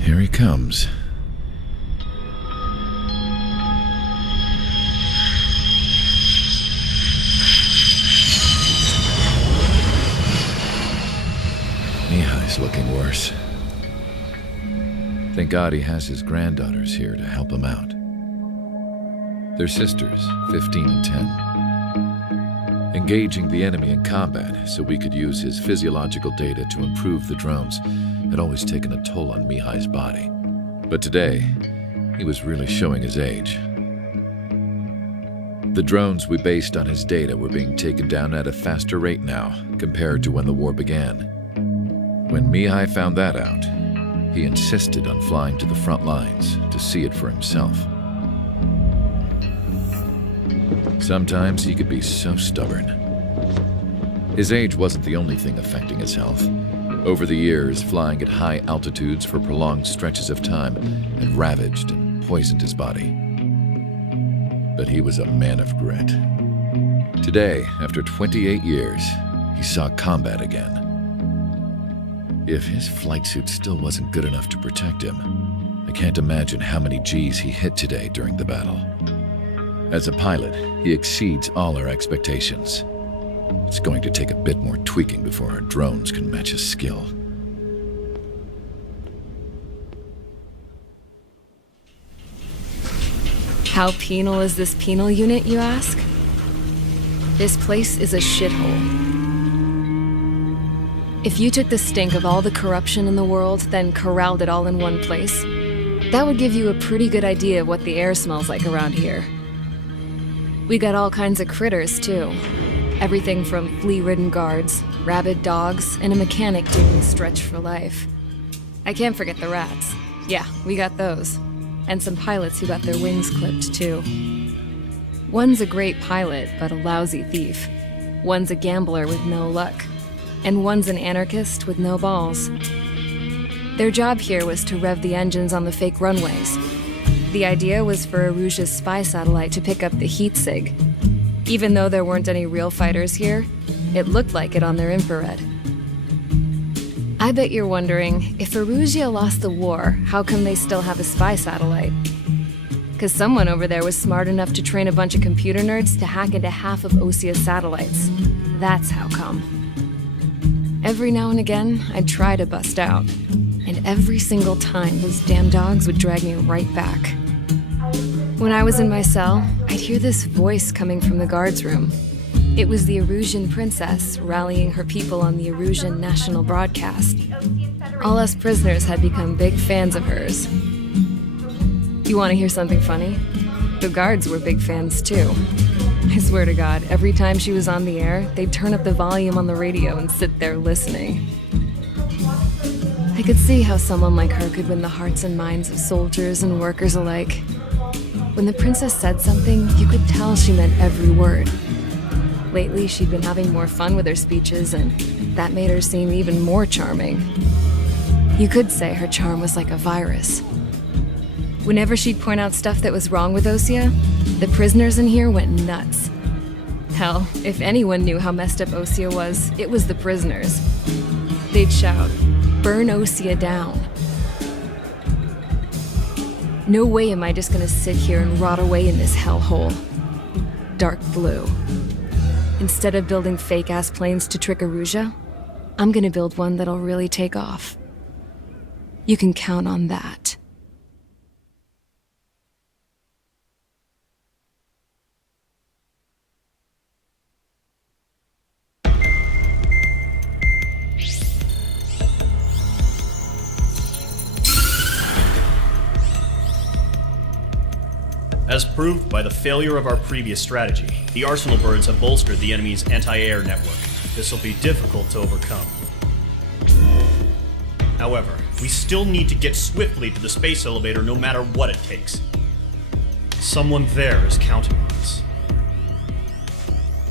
Here he comes. Mihai's looking worse. Thank God he has his granddaughters here to help him out. They're sisters, 15 and 10. Engaging the enemy in combat so we could use his physiological data to improve the drones had always taken a toll on Mihai's body. But today, he was really showing his age. The drones we based on his data were being taken down at a faster rate now compared to when the war began. When Mihai found that out, he insisted on flying to the front lines to see it for himself. Sometimes he could be so stubborn. His age wasn't the only thing affecting his health. Over the years, flying at high altitudes for prolonged stretches of time had ravaged and poisoned his body. But he was a man of grit. Today, after 28 years, he saw combat again. If his flight suit still wasn't good enough to protect him, I can't imagine how many G's he hit today during the battle. As a pilot, he exceeds all our expectations. It's going to take a bit more tweaking before our drones can match his skill. How penal is this penal unit, you ask? This place is a shithole. If you took the stink of all the corruption in the world, then corralled it all in one place, that would give you a pretty good idea of what the air smells like around here. We got all kinds of critters, too. Everything from flea-ridden guards, rabid dogs, and a mechanic doing stretch for life. I can't forget the rats. Yeah, we got those. And some pilots who got their wings clipped, too. One's a great pilot, but a lousy thief. One's a gambler with no luck. And one's an anarchist with no balls. Their job here was to rev the engines on the fake runways. The idea was for Aruja's spy satellite to pick up the heat sig. Even though there weren't any real fighters here, it looked like it on their infrared. I bet you're wondering, if Aruja lost the war, how come they still have a spy satellite? Because someone over there was smart enough to train a bunch of computer nerds to hack into half of Osia's satellites. That's how come. Every now and again, I'd try to bust out. And every single time, those damn dogs would drag me right back. When I was in my cell, I'd hear this voice coming from the guards room. It was the Arusian princess rallying her people on the Arusian national broadcast. All us prisoners had become big fans of hers. You want to hear something funny? The guards were big fans too. I swear to God, every time she was on the air, they'd turn up the volume on the radio and sit there listening. I could see how someone like her could win the hearts and minds of soldiers and workers alike. When the princess said something, you could tell she meant every word. Lately, she'd been having more fun with her speeches, and that made her seem even more charming. You could say her charm was like a virus. Whenever she'd point out stuff that was wrong with Osia, the prisoners in here went nuts. Hell, if anyone knew how messed up Osia was, it was the prisoners. They'd shout, "Burn Osia down." No way am I just gonna sit here and rot away in this hellhole. Dark blue. Instead of building fake-ass planes to trick Aruja, I'm gonna build one that'll really take off. You can count on that. As proved by the failure of our previous strategy, the Arsenal birds have bolstered the enemy's anti-air network. This will be difficult to overcome. However, we still need to get swiftly to the space elevator no matter what it takes. Someone there is counting on us.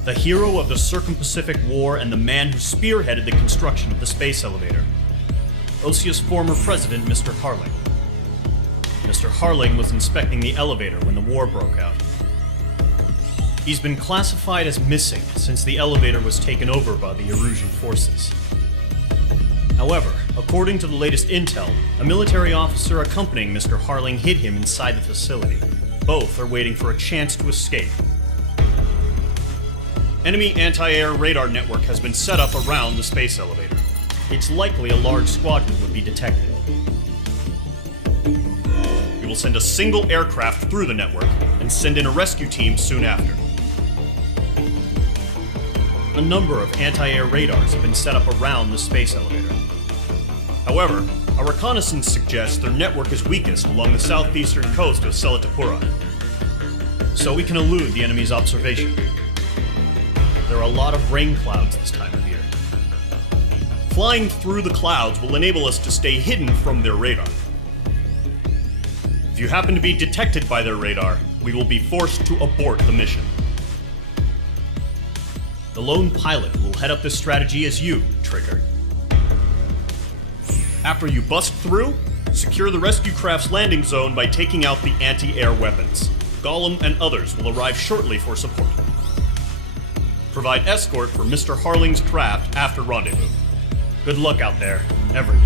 The hero of the Circum-Pacific War and the man who spearheaded the construction of the space elevator. Osia's former president, Mr. Harling. Mr. Harling was inspecting the elevator when the war broke out. He's been classified as missing since the elevator was taken over by the Erusian forces. However, according to the latest intel, a military officer accompanying Mr. Harling hid him inside the facility. Both are waiting for a chance to escape. Enemy anti-air radar network has been set up around the space elevator. It's likely a large squadron would be detected. We will send a single aircraft through the network and send in a rescue team soon after. A number of anti-air radars have been set up around the space elevator. However, our reconnaissance suggests their network is weakest along the southeastern coast of Selatapura, so we can elude the enemy's observation. There are a lot of rain clouds this time of year. Flying through the clouds will enable us to stay hidden from their radar. If you happen to be detected by their radar, we will be forced to abort the mission. The lone pilot will head up this strategy as you, Trigger. After you bust through, secure the rescue craft's landing zone by taking out the anti-air weapons. Gollum and others will arrive shortly for support. Provide escort for Mr. Harling's craft after rendezvous. Good luck out there, everyone.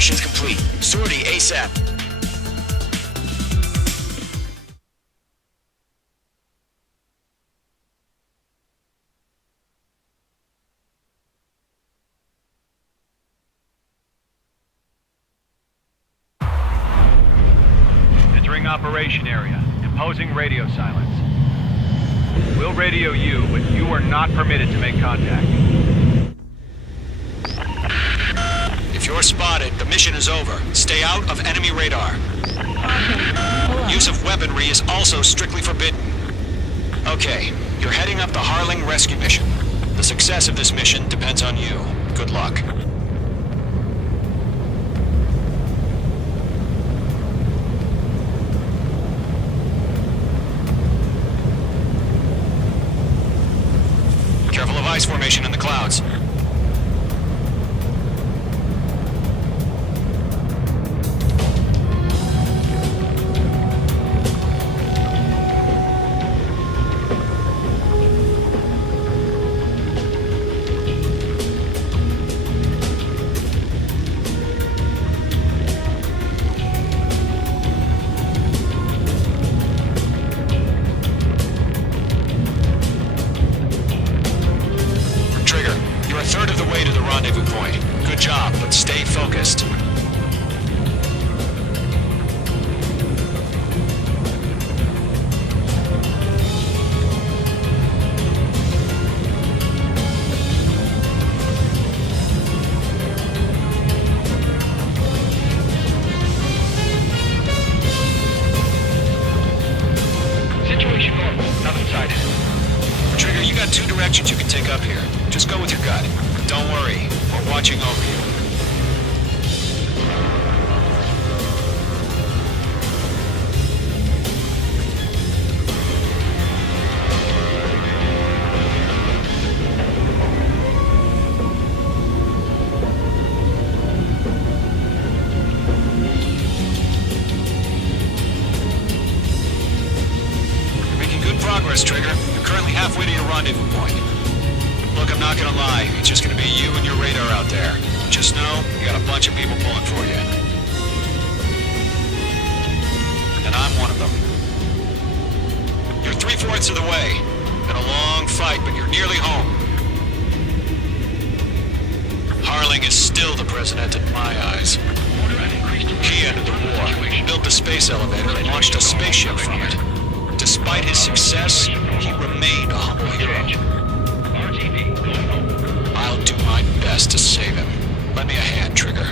Mission's complete. Sortie ASAP. Entering operation area. Imposing radio silence. We'll radio you, but you are not permitted to make contact. If you're spotted, the mission is over. Stay out of enemy radar. Use of weaponry is also strictly forbidden. Okay, you're heading up the Harling rescue mission. The success of this mission depends on you. Good luck. Careful of ice formation in the clouds. You're a third of the way to the rendezvous point. Good job, but stay focused. Situation normal. Nothing sighted. Trigger, you got two directions you can take up here. Just go with your gut. Don't worry, we're watching over you. You're making good progress, Trigger. You're currently halfway to your rendezvous point. Look, I'm not gonna lie. It's just gonna be you and your radar out there. Just know, you got a bunch of people pulling for you. And I'm one of them. You're 3/4 of the way. Been a long fight, but you're nearly home. Harling is still the president in my eyes. He ended the war, built the space elevator, and launched a spaceship from it. Despite his success, he remained a humble hero. I'll do my best to save him. Lend me a hand, Trigger.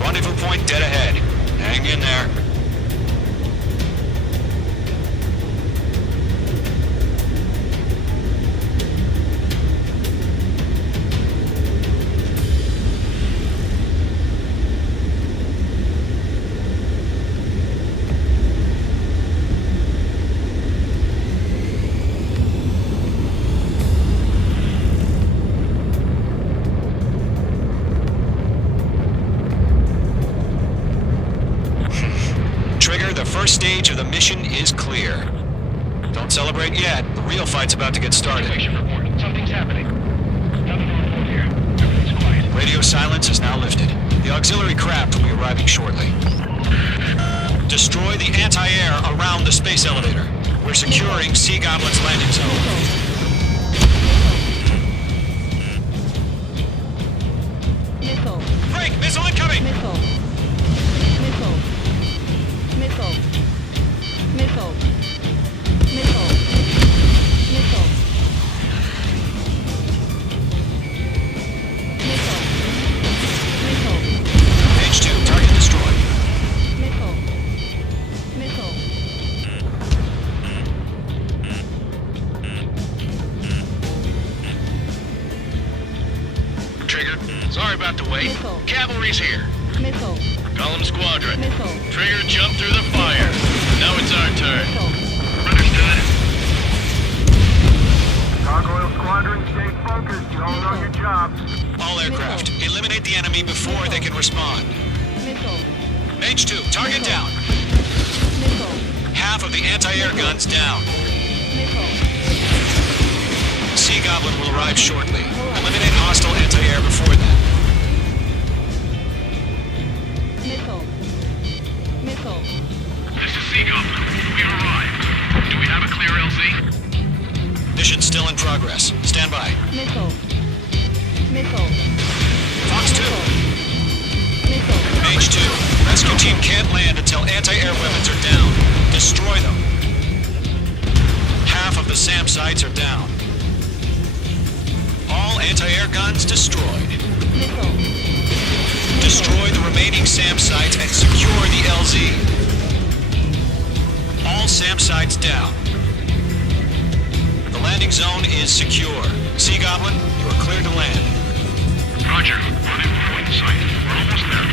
Rendezvous point dead ahead. Hang in there. The first stage of the mission is clear. Don't celebrate yet. The real fight's about to get started. Something's happening. Nothing on board here. Everything's quiet. Radio silence is now lifted. The auxiliary craft will be arriving shortly. Destroy the anti-air around the space elevator. We're securing Sea Goblin's landing zone. Missile. Break! Missile incoming! Missile. Missile. Missile. Missile. Missile. Missile. Missile. Missile. H2, target destroyed. Missile. Missile. Trigger, sorry about the wait. Missile. Cavalry's here. Missile. Call them squadron. Missile. Trigger jumped through the fire. Now it's our turn. Missile. Understood. Gargoyle Squadron, stay focused. You all know your jobs. All aircraft, eliminate the enemy before they can respond. Missile. H2, target down. Missile. Half of the anti-air guns down. Missile. Sea Goblin will arrive shortly. Eliminate hostile anti-air before that. Missile. Missile. This is Sea Goblin. We arrived. Do we have a clear LZ? Mission still in progress. Stand by. Missile. Missile. Fox 2. Missile. Mage 2. Rescue team can't land until anti-air weapons are down. Destroy them. Half of the SAM sites are down. All anti-air guns destroyed. Missile. Destroy the remaining SAM sites and secure the LZ. All SAM sites down. The landing zone is secure. Sea Goblin, you are cleared to land. Roger. Running point site. We're almost there.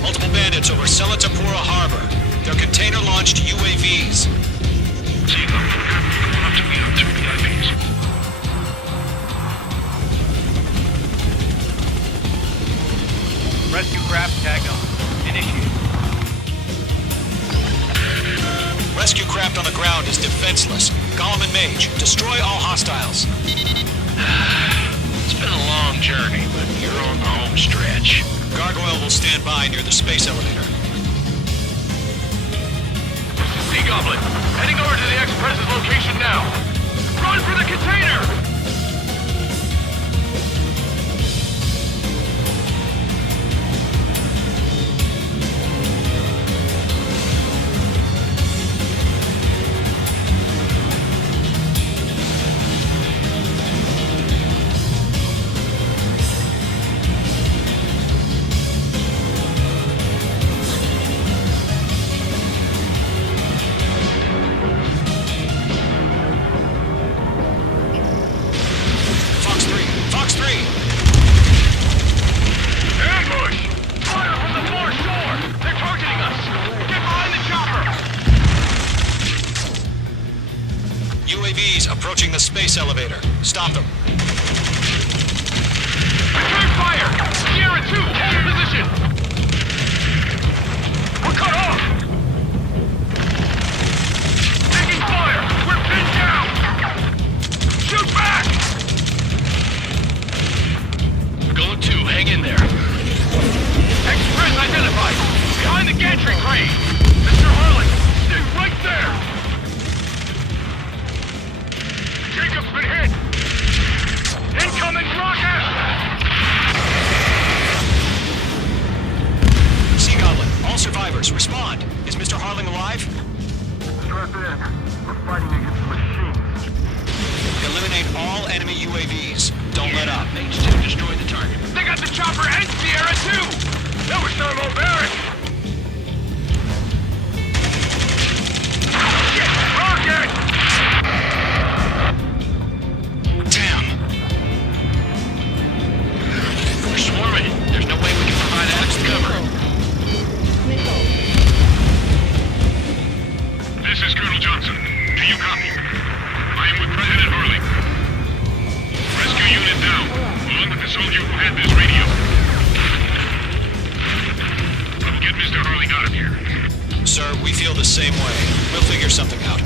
Multiple bandits over Selatapura Harbor. They're container-launched UAVs. Sea Goblin, going up to meet our 2 VIPs. Rescue craft tag on. Initiate. Rescue craft on the ground is defenseless. Gollum and Mage, destroy all hostiles. It's been a long journey, but you're on the home stretch. Gargoyle will stand by near the space elevator. Sea Goblin, heading over to the Express's location now. Run for the container! Fox 3! Ambush! Fire from the far shore! They're targeting us! Get behind the chopper! UAVs approaching the space elevator. Stop them. Return fire! Sierra 2, hold your position! We're cut off! Taking fire! We're pinned down! Shoot back! Gold 2, hang in there. Express identified! Behind the gantry crane! Mr. Harlan, stay right there! Jacob's been hit! Incoming rocket! Sea Goblin, all survivors, respond. Is Mr. Harling alive? Strap in. We're fighting against machines. Eliminate all enemy UAVs. Don't let up. Mage 2 destroyed the target. They got the chopper and Sierra 2! That was thermobaric! Shit! Rocket! Damn. We're swarming. There's no way we can provide adequate cover. Missile. This is Colonel Johnson. Do you copy? I am with President Harling. Rescue unit down, along with the soldier who had this radio. I will get Mr. Harling out of here. Sir, we feel the same way. We'll figure something out.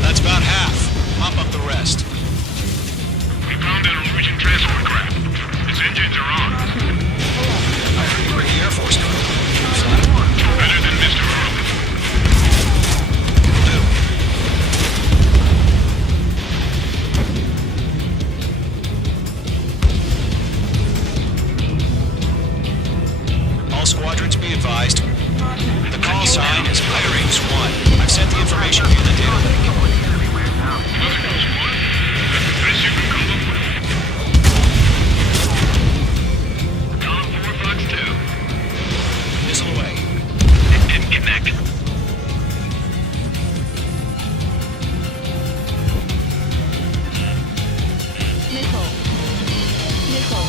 That's about half. Pump up the rest. We found an Norwegian transport craft. Its engines are on. I heard you were the Air Force Colonel. Better than Mr. Harling. All squadrons be advised. The call sign is Pirates 1. I've sent the information via the data link. Missile away. It didn't connect. Missile. Missile.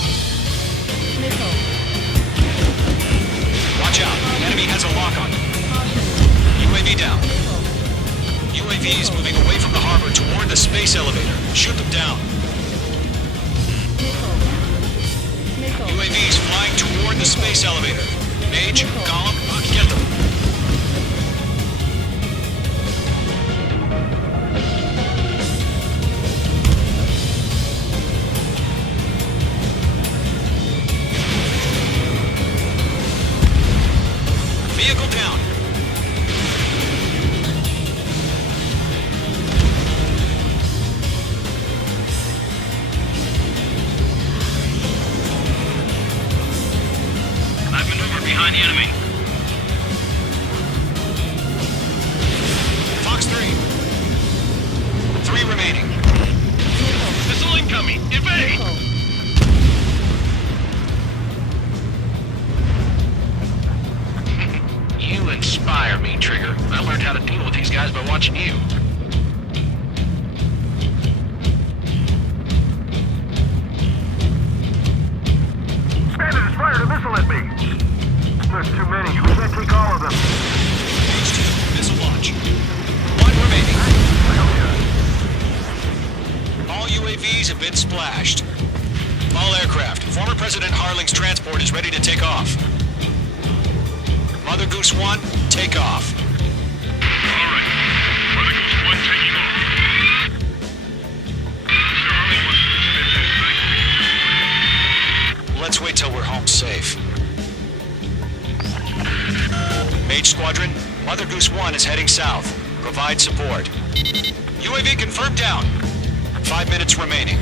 Missile. Watch out. Enemy has a lock on you. UAV down. UAVs moving away from the harbor toward the space elevator. Shoot them down. Missile. Missile. UAVs flying toward the space elevator. Mage, Gollum, get them. by the enemy. Fox 3. 3 remaining. Missile incoming. Evade! You inspire me, Trigger. I learned how to deal with these guys by watching you. Bandit has fired a missile at me. There's too many. We can't take all of them. H2, missile launch. 1 remaining. All UAVs have been splashed. All aircraft. Former President Harling's transport is ready to take off. Mother Goose 1, take off. All right. Mother Goose 1 taking off. Mr. Harley wants to spend his night. Let's wait till we're home safe. Mage Squadron, Mother Goose 1 is heading south. Provide support. UAV confirmed down. 5 minutes remaining.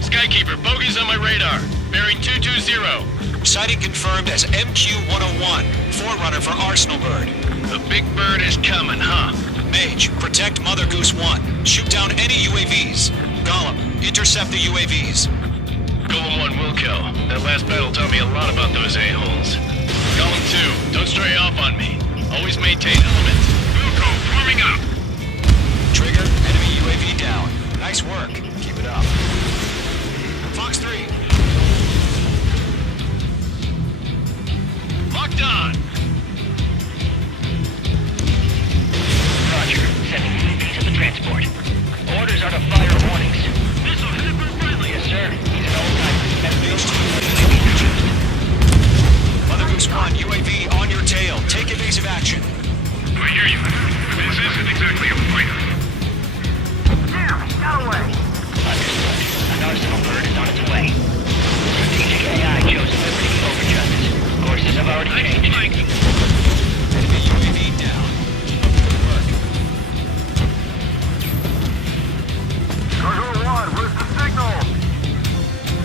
Skykeeper, bogeys on my radar. Bearing 220. Sighting confirmed as MQ-101, forerunner for Arsenal Bird. The big bird is coming, huh? Mage, protect Mother Goose 1. Shoot down any UAVs. Gollum, intercept the UAVs. Golem 1 will kill. That last battle taught me a lot about those a-holes. Golem 2, don't stray off on me. Always maintain element. Wilco, forming up. Trigger, enemy UAV down. Nice work. Keep it up. Fox 3. Locked on. Roger. Sending UAV to the transport. Orders are to fire warnings. Missile headed for friendly. Yes, sir. He's an old-timer. Mother Goose 1, UAV on your tail. Take evasive action. I hear you. This isn't exactly a fighter. Damn, he got away. Understood. An Arsenal bird is on its way. Strategic AI chose liberty over justice. Courses have already changed. Flanking. Enemy UAV down. Good work. Cargo 1, where's the signal?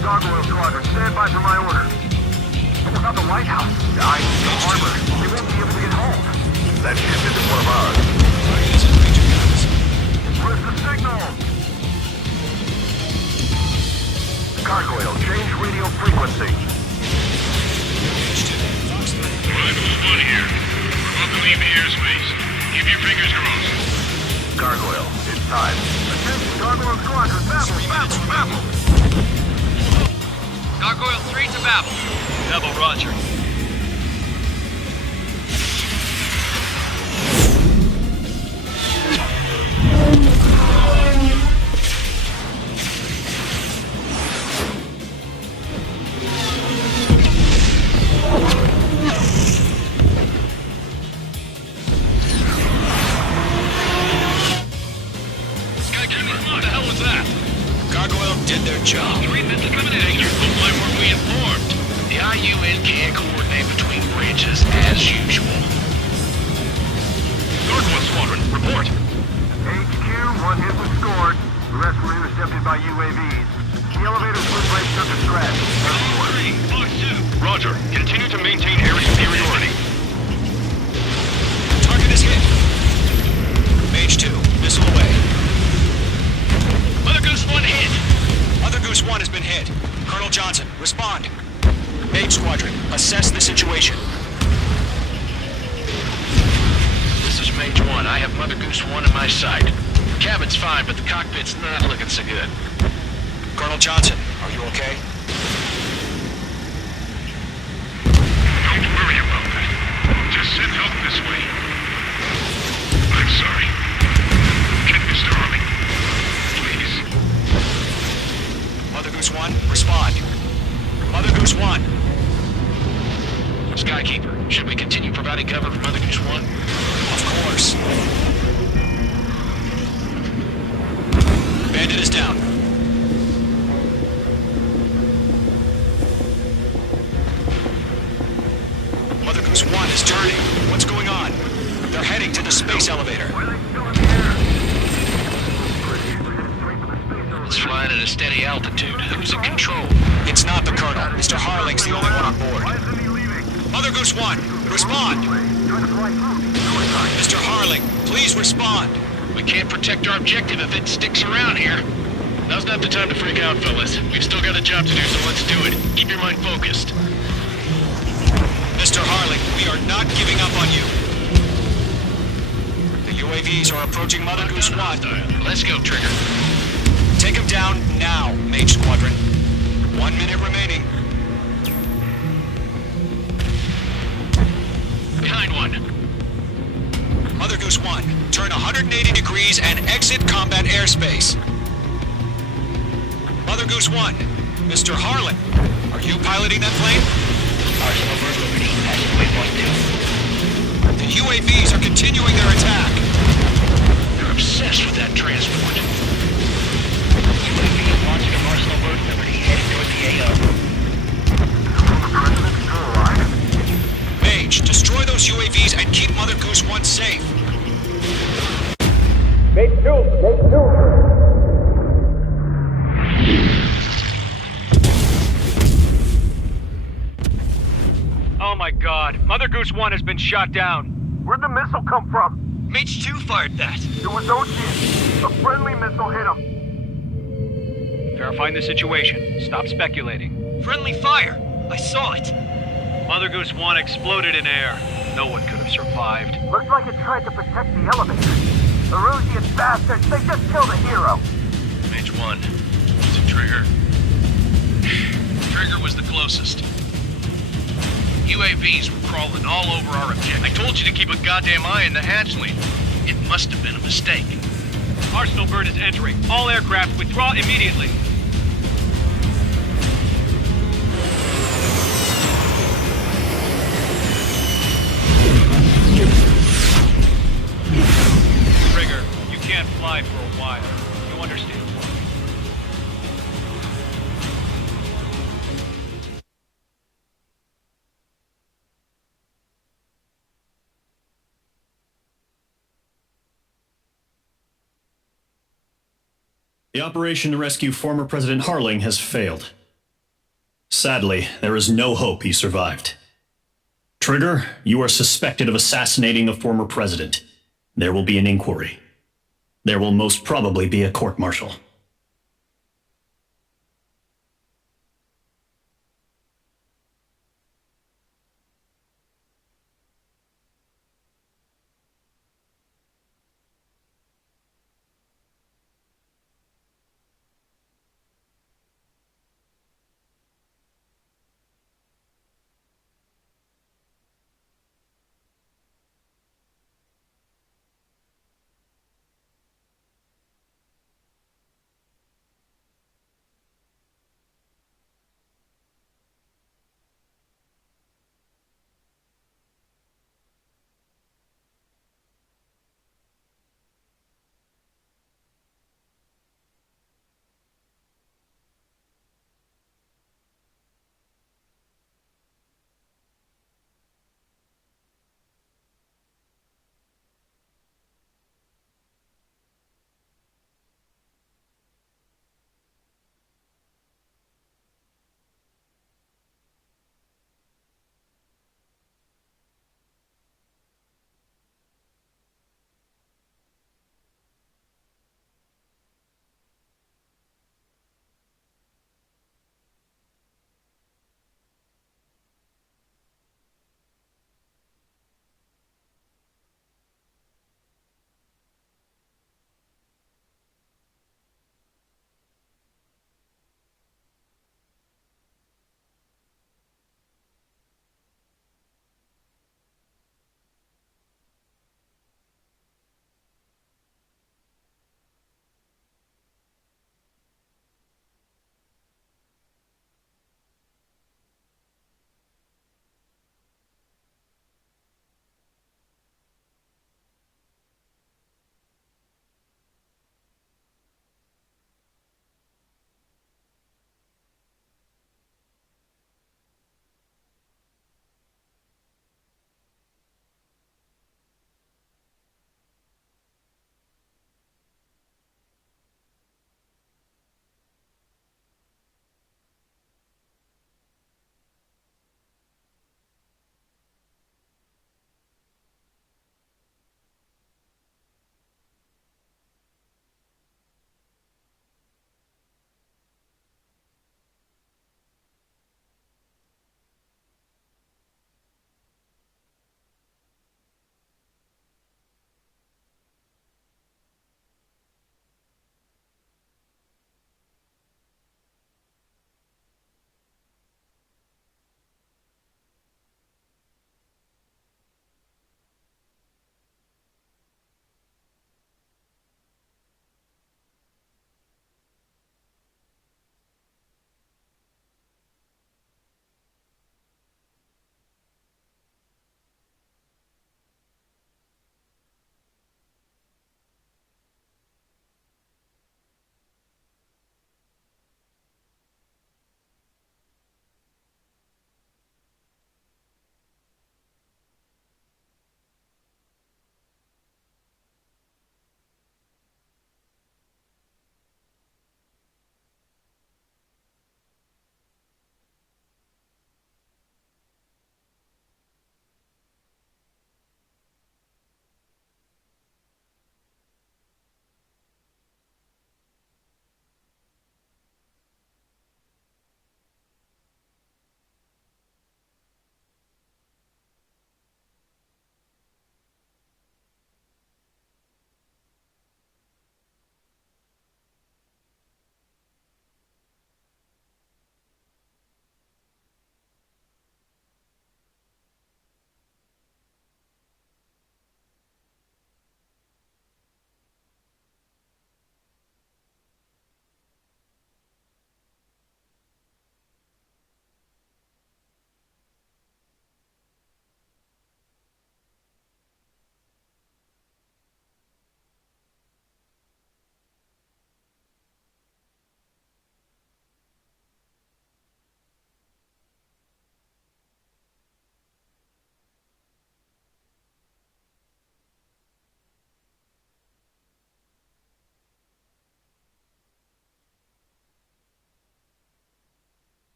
Gargoyle Squadron, stand by for my orders. What about the White House? The harbor. They won't be able to get home. That ship isn't one of ours. Where's the signal? Gargoyle, change radio frequency. Mother Goose 1 here. We're about to leave the airspace. Keep your fingers crossed. Gargoyle, it's time. Attention, Gargoyle Squadron, babble. Gargoyle 3 to Babel. Babel, roger. What the hell was that? Gargoyle did their job. 3 minutes eliminating you. Why weren't we informed? The IUN can't coordinate between branches as usual. Gargoyle Squadron, report. HQ, one hit was scored. The rest were intercepted by UAVs. The elevator's foot brake took a scratch. 3, Fox 2. Roger. Continue to maintain air superiority. Target is hit. Mage 2, missile away. Mother Goose 1 hit. Mother Goose 1 has been hit. Colonel Johnson, respond. Mage Squadron, assess the situation. This is Mage 1. I have Mother Goose 1 in my sight. The cabin's fine, but the cockpit's not looking so good. Colonel Johnson, are you okay? Don't worry about that. Just send help this way. I'm sorry. Get Mr. Harley. Please. Mother Goose 1, respond. Mother Goose 1. Skykeeper, should we continue providing cover for Mother Goose 1? Of course. Bandit is down. Mother Goose 1 is turning. What's going on? They're heading to the space elevator. Why are they still in the air? We're headed straight for the space elevator. It's flying at a steady altitude. Who's in control? It's not the Colonel. Mr. Harling's the only one on board. Why isn't he leaving? Mother Goose 1, respond. Mr. Harling, please respond. We can't protect our objective if it sticks around here. Now's not the time to freak out, fellas. We've still got a job to do, so let's do it. Keep your mind focused. Mr. Harling, we are not giving up on you. The UAVs are approaching Mother Goose 1. Let's go, Trigger. Take him down now, Mage Squadron. 1 minute remaining. Behind one. Mother Goose 1, turn 180 degrees and exit combat airspace. Mother Goose 1, Mr. Harlan, are you piloting that plane? Arsenal Bird Liberty, passing waypoint 2. The UAVs are continuing their attack. They're obsessed with that transport. UAV launching from Arsenal Bird Liberty, heading toward the AO. Mage, destroy those UAVs and keep Mother Goose 1 safe. Oh my god, Mother Goose 1 has been shot down. Where'd the missile come from? Mage 2 fired that. It was Ocean. A friendly missile hit him. Verifying the situation. Stop speculating. Friendly fire. I saw it. Mother Goose 1 exploded in air. No one could have survived. Looks like it tried to protect the elevator. Erusian bastards, they just killed a hero. Mage 1. Is it Trigger? Trigger was the closest. UAVs were crawling all over our objective. I told you to keep a goddamn eye on the hatchling. It must have been a mistake. Arsenal Bird is entering. All aircraft withdraw immediately. Trigger, you can't fly for a while. You understand? The operation to rescue former President Harling has failed. Sadly, there is no hope he survived. Trigger, you are suspected of assassinating the former president. There will be an inquiry. There will most probably be a court-martial.